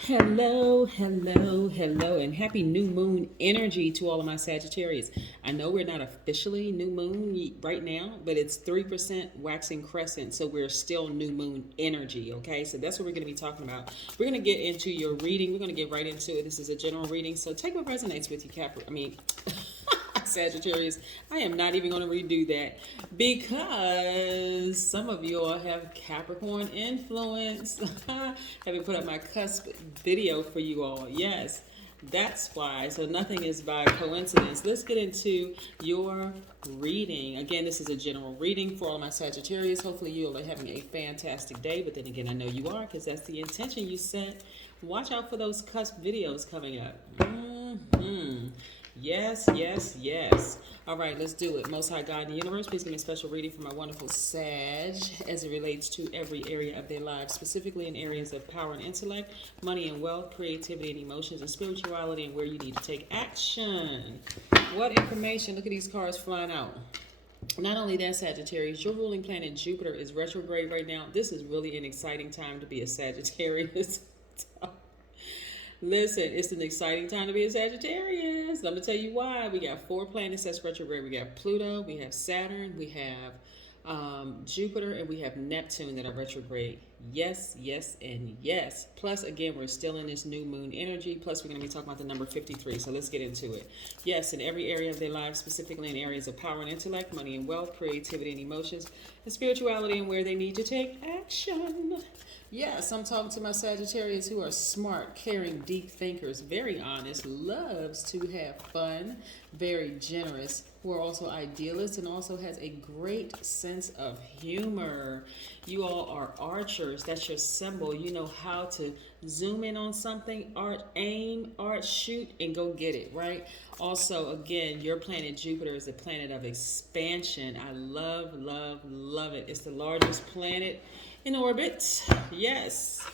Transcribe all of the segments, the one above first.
Hello, hello, hello, and happy new moon energy to all of my Sagittarius. I know we're not officially new moon right now, but it's 3% waxing crescent, so we're still new moon energy, okay? So that's what we're going to be talking about. We're going to get into your reading. We're going to get right into it. This is a general reading, so take what resonates with you, Sagittarius. I am not even going to redo that because some of you all have Capricorn influence. Having put up my cusp video for you all. Yes, that's why. So nothing is by coincidence. Let's get into your reading. Again, this is a general reading for all my Sagittarius. Hopefully you all are having a fantastic day. But then again, I know you are because that's the intention you set. Watch out for those cusp videos coming up. Yes, yes, yes. All right, let's do it. Most High God in the universe, please give me a special reading for my wonderful Sag as it relates to every area of their lives, specifically in areas of power and intellect, money and wealth, creativity and emotions, and spirituality, and where you need to take action. What information? Look at these cards flying out. Not only that, Sagittarius, your ruling planet Jupiter is retrograde right now. This is really an exciting time to be a Sagittarius. Listen, it's an exciting time to be a Sagittarius. I'm going to tell you why. We got 4 planets that's retrograde. We got Pluto, we have Saturn, we have Jupiter, and we have Neptune that are retrograde. Yes, yes, and yes. Plus, again, we're still in this new moon energy. Plus, we're going to be talking about the number 53. So let's get into it. Yes, in every area of their lives, specifically in areas of power and intellect, money and wealth, creativity and emotions, and spirituality, and where they need to take action. Yes, I'm talking to my Sagittarius who are smart, caring, deep thinkers, very honest, loves to have fun, very generous, who are also idealists and also has a great sense of humor. You all are archers. That's your symbol. You know how to zoom in on something, art, aim, art, shoot, and go get it, right? Also, again, your planet Jupiter is a planet of expansion. I love, love, love it. It's the largest planet in orbit. Yes.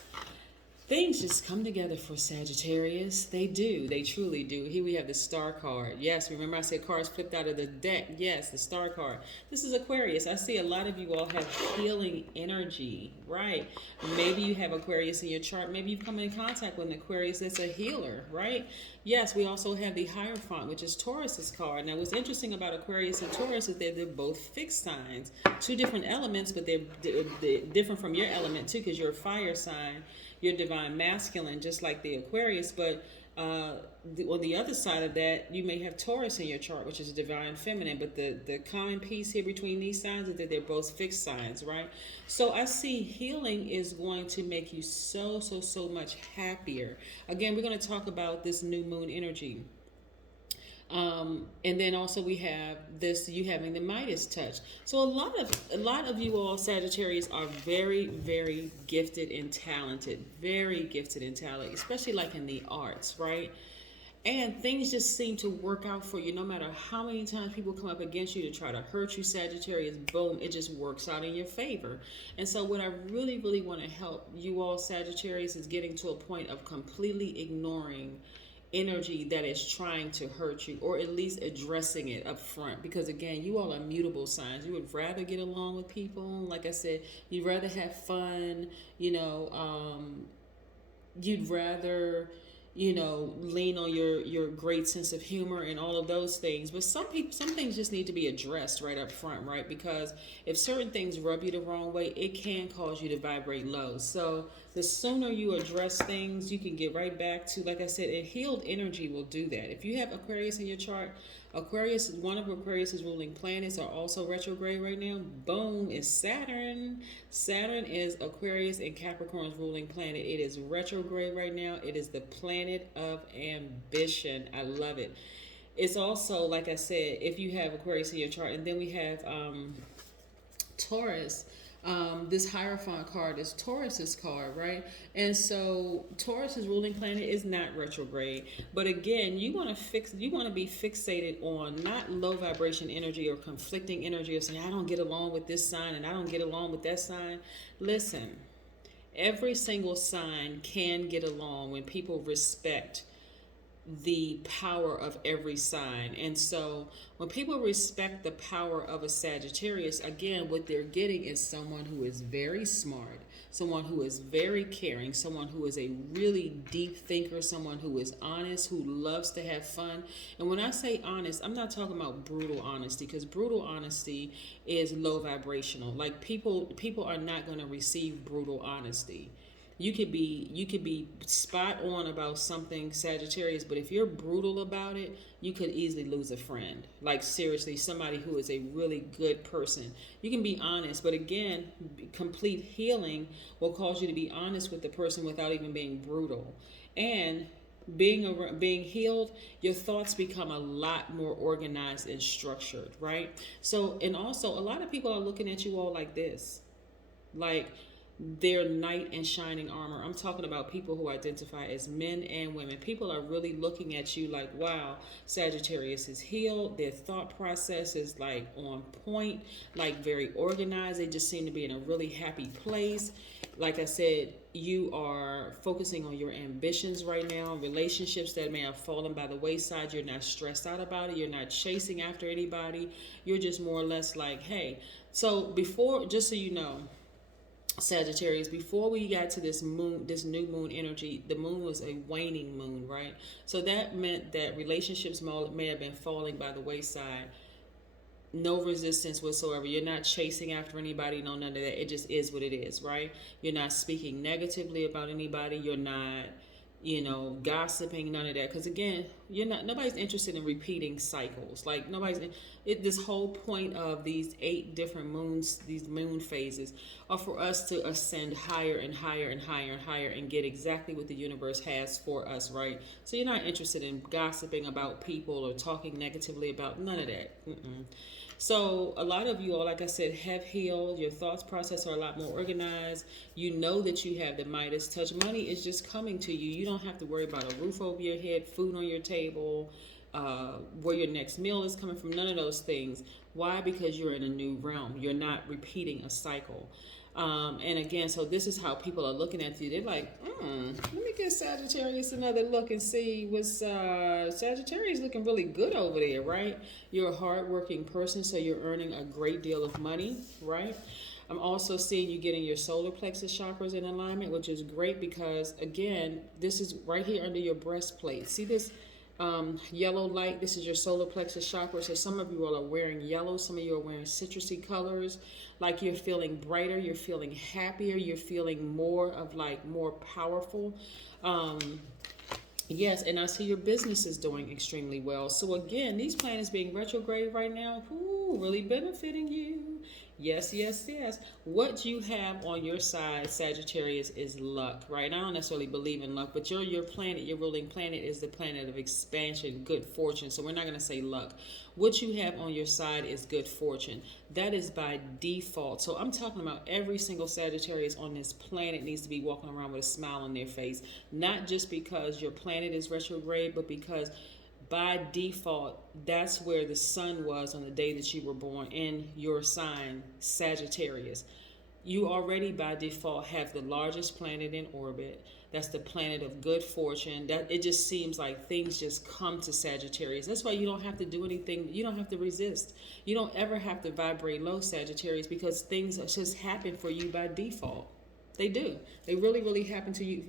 Things just come together for Sagittarius. They do. They truly do. Here we have the star card. Yes, remember I said cards flipped out of the deck. Yes, the star card. This is Aquarius. I see a lot of you all have healing energy, right? Maybe you have Aquarius in your chart. Maybe you've come in contact with an Aquarius that's a healer, right? Yes, we also have the Hierophant, which is Taurus's card. Now, what's interesting about Aquarius and Taurus is that they're both fixed signs. 2 different elements, but they're different from your element, too, because you're a fire sign. You're divine masculine, just like the Aquarius, but on the other side of that, you may have Taurus in your chart, which is a divine feminine, but the common piece here between these signs is that they're both fixed signs, right? So I see healing is going to make you so, so, so much happier. Again, we're going to talk about this new moon energy. And then also we have this, you having the Midas touch. So a lot of you all Sagittarius are very, very gifted and talented, very gifted and talented, especially like in the arts, right? And things just seem to work out for you no matter how many times people come up against you to try to hurt you, Sagittarius. Boom, it just works out in your favor. And so what I really, really want to help you all Sagittarius is getting to a point of completely ignoring energy that is trying to hurt you, or at least addressing it up front, because again, you all are mutable signs. You would rather get along with people, like I said, you'd rather have fun, you'd rather lean on your great sense of humor and all of those things. But some things just need to be addressed right up front, right? Because if certain things rub you the wrong way, it can cause you to vibrate low. So the sooner you address things, you can get right back to, like I said, a healed energy will do that. If you have Aquarius in your chart, one of Aquarius's ruling planets are also retrograde right now. Boom, is Saturn. Saturn is Aquarius and Capricorn's ruling planet. It is retrograde right now. It is the planet of ambition. I love it. It's also, like I said, if you have Aquarius in your chart, and then we have Taurus. This Hierophant card is Taurus's card, right? And so Taurus's ruling planet is not retrograde. But again, you want to be fixated on not low vibration energy or conflicting energy, or saying, I don't get along with this sign and I don't get along with that sign. Listen, every single sign can get along when people respect the power of every sign. And so when people respect the power of a Sagittarius, again, what they're getting is someone who is very smart, someone who is very caring, someone who is a really deep thinker, someone who is honest, who loves to have fun. And when I say honest, I'm not talking about brutal honesty, because brutal honesty is low vibrational. Like people are not going to receive brutal honesty. You could be spot on about something, Sagittarius, but if you're brutal about it, you could easily lose a friend. Like seriously, somebody who is a really good person. You can be honest, but again, complete healing will cause you to be honest with the person without even being brutal. And being healed, your thoughts become a lot more organized and structured, right? So, and also a lot of people are looking at you all like this. Like their knight in shining armor. I'm talking about people who identify as men and women. People are really looking at you like, wow, Sagittarius is healed. Their thought process is like on point, like very organized. They just seem to be in a really happy place. Like I said, you are focusing on your ambitions right now, relationships that may have fallen by the wayside. You're not stressed out about it. You're not chasing after anybody. You're just more or less like, hey. So before, just so you know, Sagittarius, before we got to this moon, this new moon energy, the moon was a waning moon, right? So that meant that relationships may have been falling by the wayside. No resistance whatsoever. You're not chasing after anybody, no, none of that. It just is what it is, right? You're not speaking negatively about anybody. You're not, gossiping, none of that. Because again, nobody's interested in repeating cycles. Like this whole point of these 8 different moons, these moon phases, are for us to ascend higher and higher and higher and higher and get exactly what the universe has for us, right? So you're not interested in gossiping about people or talking negatively about none of that. So a lot of you all, like I said, have healed. Your thoughts process are a lot more organized. You know that you have the Midas touch. Money is just coming to you. You don't have to worry about a roof over your head, food on your table, where your next meal is coming from, none of those things. Why? Because you're in a new realm. You're not repeating a cycle. And again, so this is how people are looking at you. They're like, let me give Sagittarius another look and see what's Sagittarius looking really good over there, right? You're a hardworking person, so you're earning a great deal of money, right? I'm also seeing you getting your solar plexus chakras in alignment, which is great because, again, this is right here under your breastplate. See this yellow light? This is your solar plexus chakra. So some of you all are wearing yellow. Some of you are wearing citrusy colors. Like you're feeling brighter. You're feeling happier. You're feeling more powerful. Yes, and I see your business is doing extremely well. So again, these planets being retrograde right now, really benefiting you. Yes, yes, yes. What you have on your side, Sagittarius, is luck, right? I don't necessarily believe in luck, but your planet, your ruling planet, is the planet of expansion, good fortune. So we're not going to say luck. What you have on your side is good fortune. That is by default. So I'm talking about every single Sagittarius on this planet needs to be walking around with a smile on their face. Not just because your planet is retrograde, but because by default, that's where the sun was on the day that you were born in your sign, Sagittarius. You already by default have the largest planet in orbit. That's the planet of good fortune. That it just seems like things just come to Sagittarius. That's why you don't have to do anything. You don't have to resist. You don't ever have to vibrate low, Sagittarius, because things just happen for you by default. They do. They really, really happen to you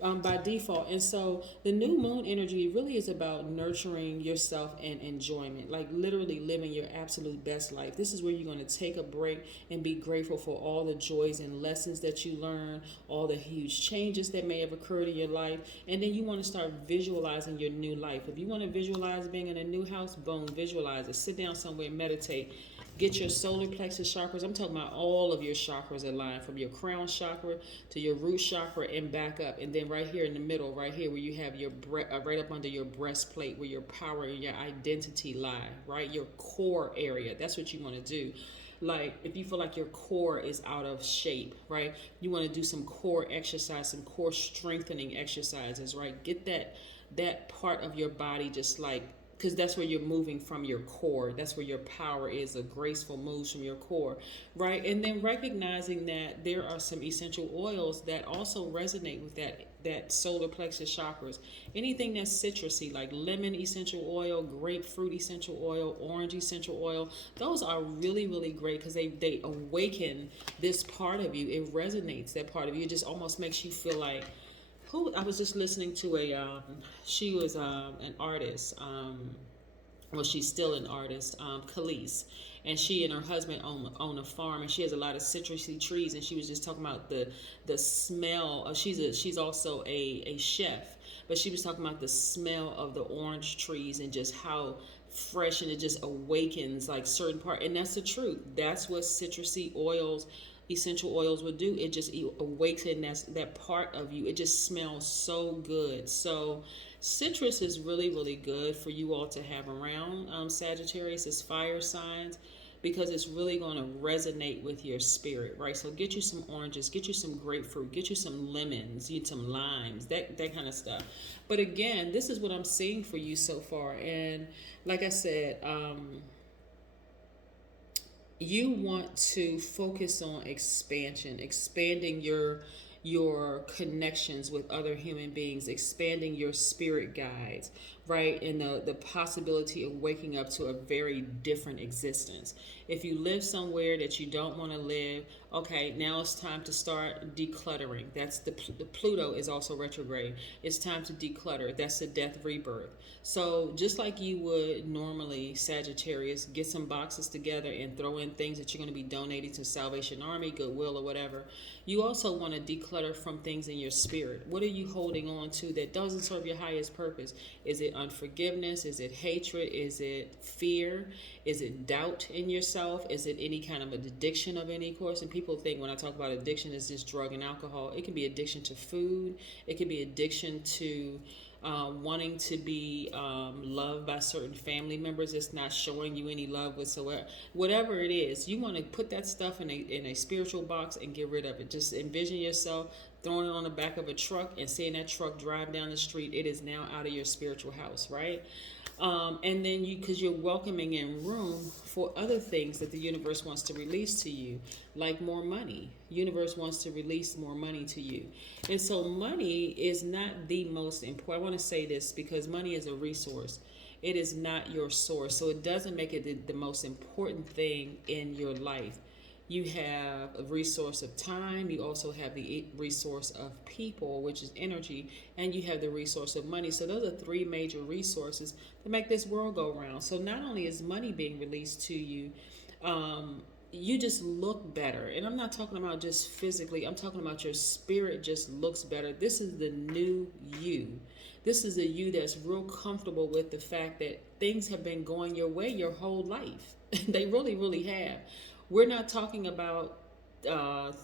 by default. And so the new moon energy really is about nurturing yourself and enjoyment, like literally living your absolute best life. This is where you're going to take a break and be grateful for all the joys and lessons that you learn, all the huge changes that may have occurred in your life. And then you want to start visualizing your new life. If you want to visualize being in a new house, boom, visualize it. Sit down somewhere, meditate. Get your solar plexus chakras. I'm talking about all of your chakras aligned, from your crown chakra to your root chakra and back up. And then right here in the middle, right here where you have your right up under your breastplate, where your power and your identity lie, right? Your core area. That's what you want to do. Like if you feel like your core is out of shape, right? You want to do some core exercise, some core strengthening exercises, right? Get that part of your body just like, because that's where you're moving from your core. That's where your power is, a graceful moves from your core, right? And then recognizing that there are some essential oils that also resonate with that that solar plexus chakras. Anything that's citrusy, like lemon essential oil, grapefruit essential oil, orange essential oil, those are really, really great because they awaken this part of you. It resonates that part of you. It just almost makes you feel like, who I was just listening to she was an artist. Well, she's still an artist, Khalees, and she and her husband own a farm, and she has a lot of citrusy trees. And she was just talking about the smell. She's also a chef, but she was talking about the smell of the orange trees and just how fresh, and it just awakens like certain part. And that's the truth. That's what citrusy oils, essential oils would do. It just awakens that part of you. It just smells so good. So citrus is really, really good for you all to have around. Sagittarius is fire signs, because it's really going to resonate with your spirit, right? So get you some oranges, get you some grapefruit, get you some lemons, you some limes, that kind of stuff. But again, this is what I'm seeing for you so far. And like I said, you want to focus on expansion, expanding your connections with other human beings, expanding your spirit guides, right? And the possibility of waking up to a very different existence. If you live somewhere that you don't want to live, okay, now it's time to start decluttering. That's the Pluto is also retrograde. It's time to declutter. That's the death rebirth. So just like you would normally, Sagittarius, get some boxes together and throw in things that you're going to be donating to Salvation Army, Goodwill, or whatever, you also want to declutter from things in your spirit. What are you holding on to that doesn't serve your highest purpose? Is it unforgiveness? Is it hatred? Is it fear? Is it doubt in yourself? Is it any kind of addiction of any course? And people think when I talk about addiction, it's just drug and alcohol. It can be addiction to food. It can be addiction to wanting to be loved by certain family members that's not showing you any love whatsoever. Whatever it is, you want to put that stuff in a spiritual box and get rid of it. Just envision yourself throwing it on the back of a truck and seeing that truck drive down the street. It is now out of your spiritual house, right? And then because you're welcoming in room for other things that the universe wants to release to you, like more money. Universe wants to release more money to you. And so money is not the most important. I want to say this because money is a resource. It is not your source. So it doesn't make it the most important thing in your life. You have a resource of time. You also have the resource of people, which is energy, and you have the resource of money. So those are three major resources to make this world go round. So not only is money being released to you, you just look better. And I'm not talking about just physically. I'm talking about your spirit just looks better. This is the new you. This is a you that's real comfortable with the fact that things have been going your way your whole life. They really, really have. We're not talking about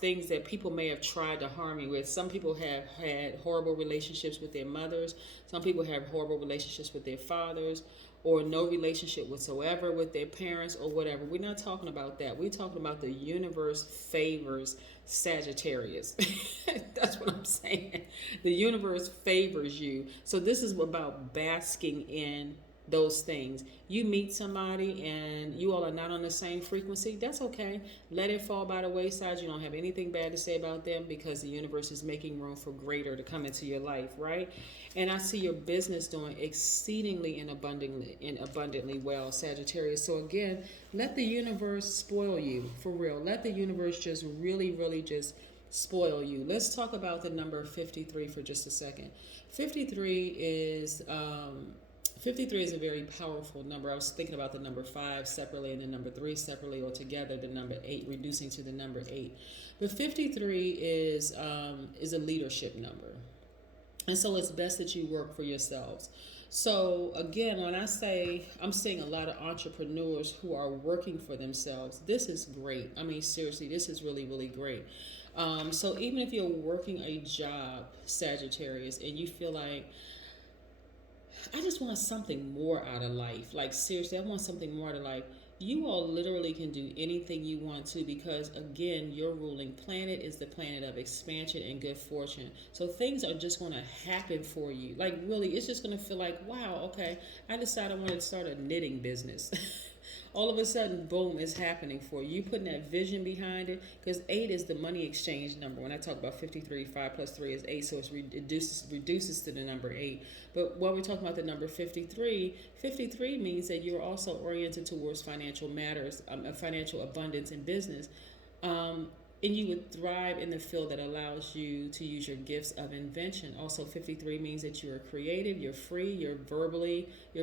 things that people may have tried to harm you with. Some people have had horrible relationships with their mothers. Some people have horrible relationships with their fathers, or no relationship whatsoever with their parents or whatever. We're not talking about that. We're talking about the universe favors Sagittarius. That's what I'm saying. The universe favors you. So this is about basking in those things. You meet somebody and you all are not on the same frequency, that's okay. Let it fall by the wayside. You don't have anything bad to say about them because the universe is making room for greater to come into your life, right? And I see your business doing exceedingly and abundantly well, Sagittarius. So again, let the universe spoil you, for real. Let the universe just really, really just spoil you. Let's talk about the number 53 for just a second. 53 is a very powerful number. I was thinking about the number 5 separately and the number 3 separately, or together the number 8, reducing to the number 8. But 53 is a leadership number. And so it's best that you work for yourselves. So again, when I say I'm seeing a lot of entrepreneurs who are working for themselves, this is great. I mean, seriously, this is really, really great. So even if you're working a job, Sagittarius, and you feel like, I just want something more out of life. Like, seriously, I want something more out of life. You all literally can do anything you want to because, again, your ruling planet is the planet of expansion and good fortune. So things are just going to happen for you. Like, really, it's just going to feel like, wow, okay, I decided I wanted to start a knitting business. all of a sudden, boom, is happening for you. You putting that vision behind it, because 8 is the money exchange number. When I talk about 53, 5 plus 3 is 8, so it reduces to the number 8. But while we're talking about the number 53, 53 means that you're also oriented towards financial matters, financial abundance in business. And you would thrive in the field that allows you to use your gifts of invention. Also, 53 means that you are creative, you're free, you're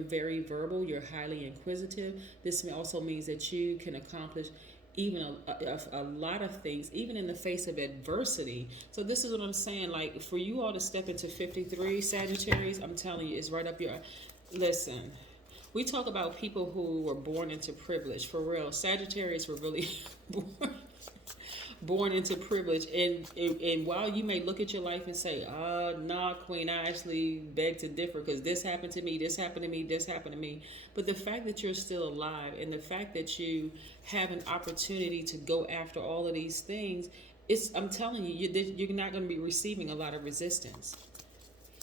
very verbal, you're highly inquisitive. This also means that you can accomplish even a lot of things, even in the face of adversity. So this is what I'm saying, like, for you all to step into 53, Sagittarius, I'm telling you, it's right up your, listen, we talk about people who were born into privilege. For real, Sagittarius were really born into privilege, and while you may look at your life and say, nah, queen, I actually beg to differ, because this happened to me, this happened to me, this happened to me. But the fact that you're still alive, and the fact that you have an opportunity to go after all of these things, I'm telling you, you're not going to be receiving a lot of resistance.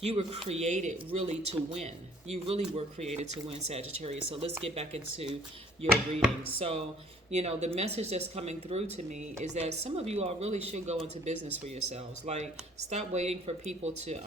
You were created really to win. You really were created to win, Sagittarius. So let's get back into your reading. So, the message that's coming through to me is that some of you all really should go into business for yourselves. Like, stop waiting for people to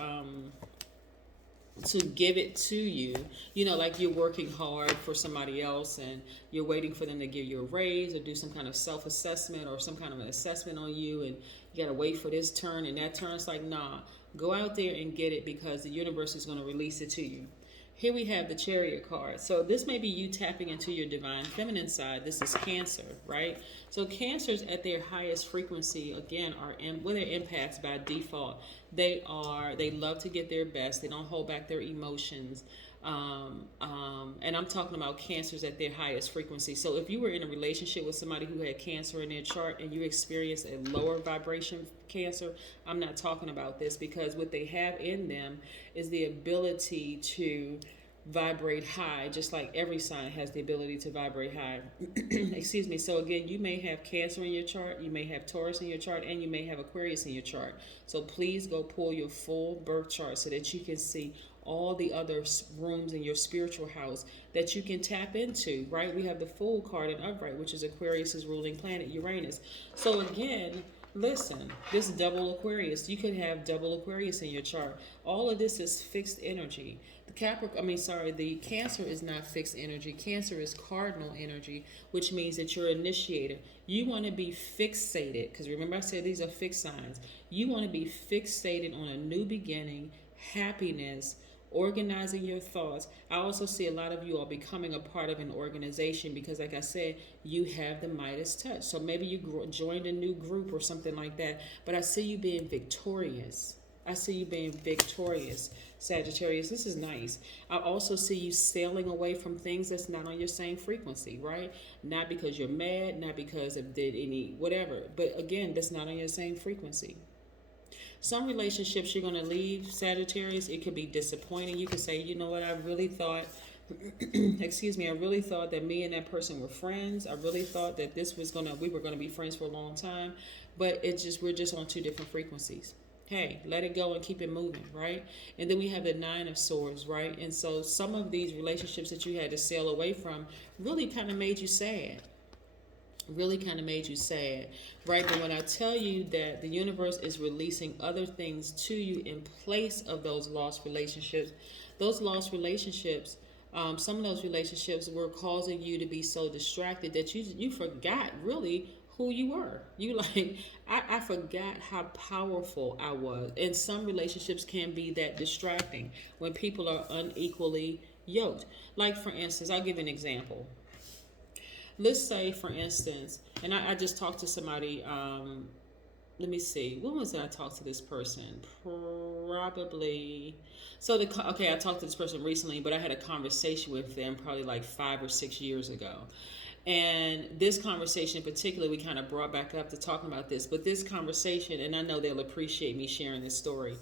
give it to you. Like you're working hard for somebody else and you're waiting for them to give you a raise or do some kind of self-assessment or some kind of an assessment on you, and you got to wait for this turn and that turn. It's like, nah, go out there and get it, because the universe is going to release it to you. Here we have the Chariot card. So this may be you tapping into your divine feminine side. This is Cancer, right? So Cancers at their highest frequency, again, are they're empaths by default. They love to get their best. They don't hold back their emotions. And I'm talking about Cancers at their highest frequency. So if you were in a relationship with somebody who had Cancer in their chart and you experienced a lower vibration Cancer, I'm not talking about this, because what they have in them is the ability to vibrate high, just like every sign has the ability to vibrate high. Excuse me. So again, you may have Cancer in your chart, you may have Taurus in your chart, and you may have Aquarius in your chart. So please go pull your full birth chart so that you can see all the other rooms in your spiritual house that you can tap into, right? We have the Fool card in upright, which is Aquarius's ruling planet, Uranus. So again, listen, this double Aquarius, you could have double Aquarius in your chart. All of this is fixed energy. The Cancer is not fixed energy. Cancer is cardinal energy, which means that you're initiator. You want to be fixated, because remember I said these are fixed signs. You want to be fixated on a new beginning, happiness, organizing your thoughts. I also see a lot of you are becoming a part of an organization, because like I said, you have the Midas touch. So maybe you joined a new group or something like that, but I see you being victorious. Sagittarius. This is nice. I also see you sailing away from things that's not on your same frequency, right? Not because you're mad, not because of any whatever, but again, that's not on your same frequency. Some relationships you're going to leave, Sagittarius. It could be disappointing. You could say, you know what, I really thought, I really thought that me and that person were friends. I really thought that we were going to be friends for a long time, but we're just on two different frequencies. Hey, let it go and keep it moving, right? And then we have the Nine of Swords, right? And so some of these relationships that you had to sail away from really kind of made you sad. Right? But when I tell you that the universe is releasing other things to you in place of those lost relationships, some of those relationships were causing you to be so distracted that you forgot really who you were. I forgot how powerful I was. And some relationships can be that distracting when people are unequally yoked. Like, for instance, I'll give an example. Let's say, for instance, and I just talked to somebody, let me see, when was it I talked to this person? Probably, I talked to this person recently, but I had a conversation with them probably like 5 or 6 years ago. And this conversation in particular, we kind of brought back up to talking about this. But this conversation, and I know they'll appreciate me sharing this story,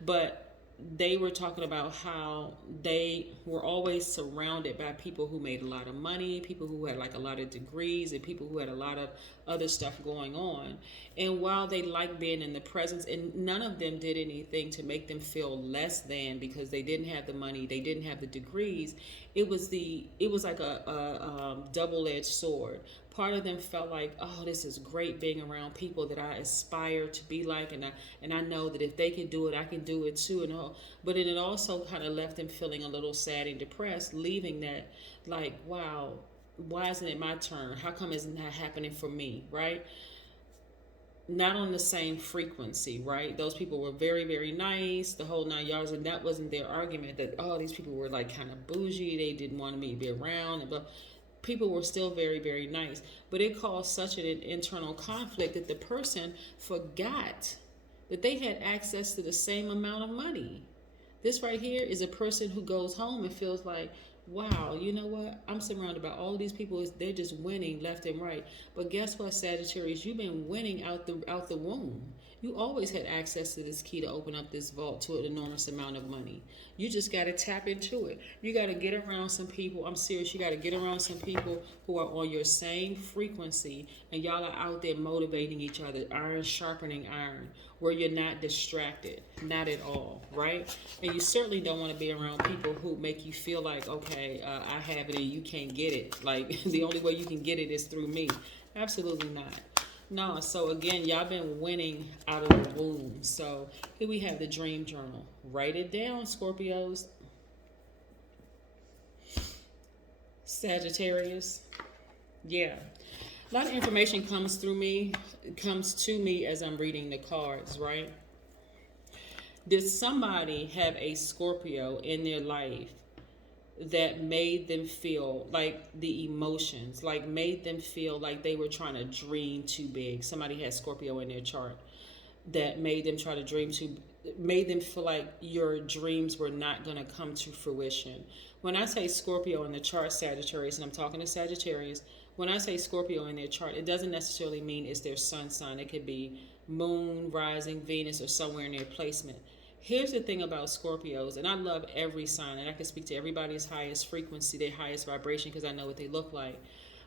but they were talking about how they were always surrounded by people who made a lot of money, people who had like a lot of degrees, and people who had a lot of other stuff going on. And while they liked being in the presence, and none of them did anything to make them feel less than because they didn't have the money, they didn't have the degrees. It was like a double-edged sword. Part of them felt like, oh, this is great being around people that I aspire to be like, and I know that if they can do it, I can do it too. And all, but it also kind of left them feeling a little sad and depressed, leaving that like, wow, why isn't it my turn? How come it's not happening for me, right? Not on the same frequency, right? Those people were very, very nice, the whole 9 yards, and that wasn't their argument that, oh, these people were like kind of bougie, they didn't want me to be around, but people were still very, very nice. But it caused such an internal conflict that the person forgot that they had access to the same amount of money. This right here is a person who goes home and feels like, wow, you know what? I'm surrounded by all of these people. They're just winning left and right. But guess what, Sagittarius? You've been winning out the womb. You always had access to this key to open up this vault to an enormous amount of money. You just got to tap into it. You got to get around some people. I'm serious. You got to get around some people who are on your same frequency, and y'all are out there motivating each other, iron sharpening iron, where you're not distracted, not at all, right? And you certainly don't want to be around people who make you feel like, okay, I have it and you can't get it. Like the only way you can get it is through me. Absolutely not. No, so again, y'all been winning out of the womb. So here we have the dream journal. Write it down, Scorpios. Sagittarius. Yeah. A lot of information comes to me as I'm reading the cards, right? Did somebody have a Scorpio in their life that made them feel like the emotions, like made them feel like they were trying to dream too big? Somebody had Scorpio in their chart that made them try to dream too, made them feel like your dreams were not going to come to fruition. When I say Scorpio in the chart, Sagittarius, and I'm talking to Sagittarius, when I say Scorpio in their chart, it doesn't necessarily mean it's their sun sign. It could be moon, rising, Venus, or somewhere in their placement. Here's the thing about Scorpios, and I love every sign, and I can speak to everybody's highest frequency, their highest vibration, because I know what they look like.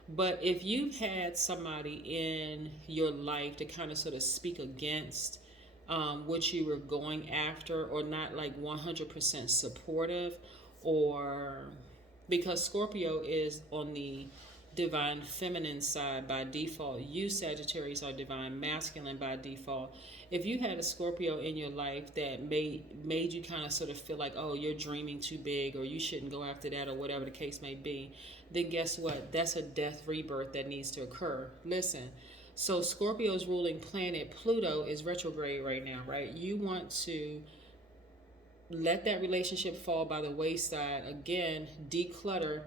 But if you've had somebody in your life to kind of sort of speak against what you were going after, or not like 100% supportive, or because Scorpio is on the divine feminine side by default, you Sagittarius are divine masculine by default. If you had a Scorpio in your life that made you kind of sort of feel like, oh, you're dreaming too big, or you shouldn't go after that, or whatever the case may be, then guess what? That's a death rebirth that needs to occur. Listen, so Scorpio's ruling planet Pluto is retrograde right now, right? You want to let that relationship fall by the wayside. Again, declutter,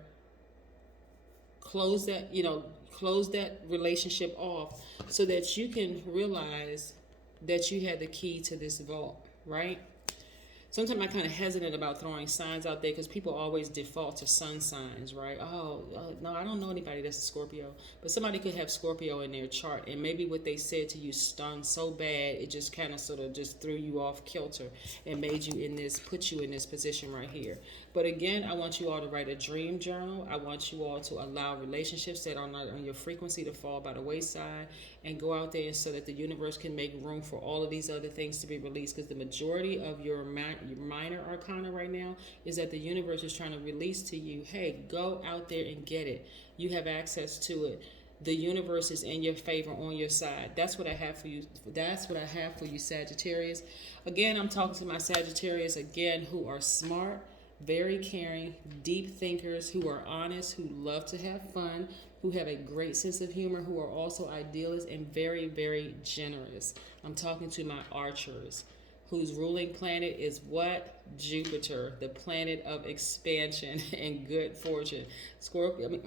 close that relationship off so that you can realize that you had the key to this vault, right? Sometimes I'm kind of hesitant about throwing signs out there because people always default to sun signs, right? No, I don't know anybody that's a Scorpio, but somebody could have Scorpio in their chart, and maybe what they said to you stung so bad it just kind of sort of just threw you off kilter and put you in this position right here. But again, I want you all to write a dream journal. I want you all to allow relationships that are not on your frequency to fall by the wayside, and go out there so that the universe can make room for all of these other things to be released, because the majority of your minor arcana right now is that the universe is trying to release to you, hey, go out there and get it. You have access to it. The universe is in your favor, on your side. That's what I have for you. That's what I have for you, Sagittarius. Again, I'm talking to my Sagittarius, again, who are smart, very caring, deep thinkers, who are honest, who love to have fun, who have a great sense of humor, who are also idealists and very, very generous. I'm talking to my archers, whose ruling planet is what? Jupiter, the planet of expansion and good fortune. Scorpio,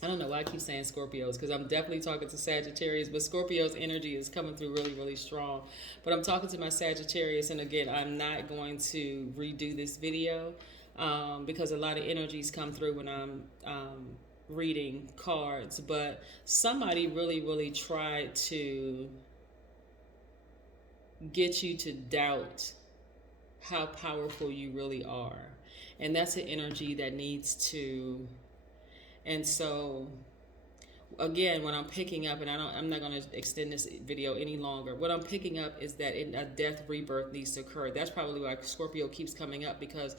I don't know why I keep saying Scorpios, because I'm definitely talking to Sagittarius, but Scorpio's energy is coming through really, really strong. But I'm talking to my Sagittarius, and again, I'm not going to redo this video because a lot of energies come through when I'm reading cards. But somebody really, really tried to get you to doubt how powerful you really are. And that's an energy that needs to, and so again, what I'm picking up, and I'm not going to extend this video any longer. What I'm picking up is that a death rebirth needs to occur. That's probably why Scorpio keeps coming up, because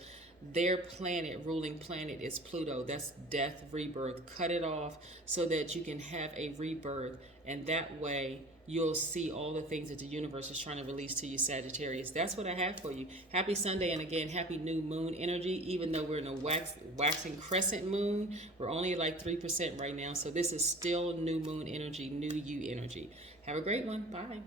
their planet, ruling planet, is Pluto. That's death rebirth. Cut it off so that you can have a rebirth, and that way you'll see all the things that the universe is trying to release to you, Sagittarius. That's what I have for you. Happy Sunday, and again, happy new moon energy. Even though we're in a waxing crescent moon, we're only at like 3% right now. So this is still new moon energy, new you energy. Have a great one. Bye.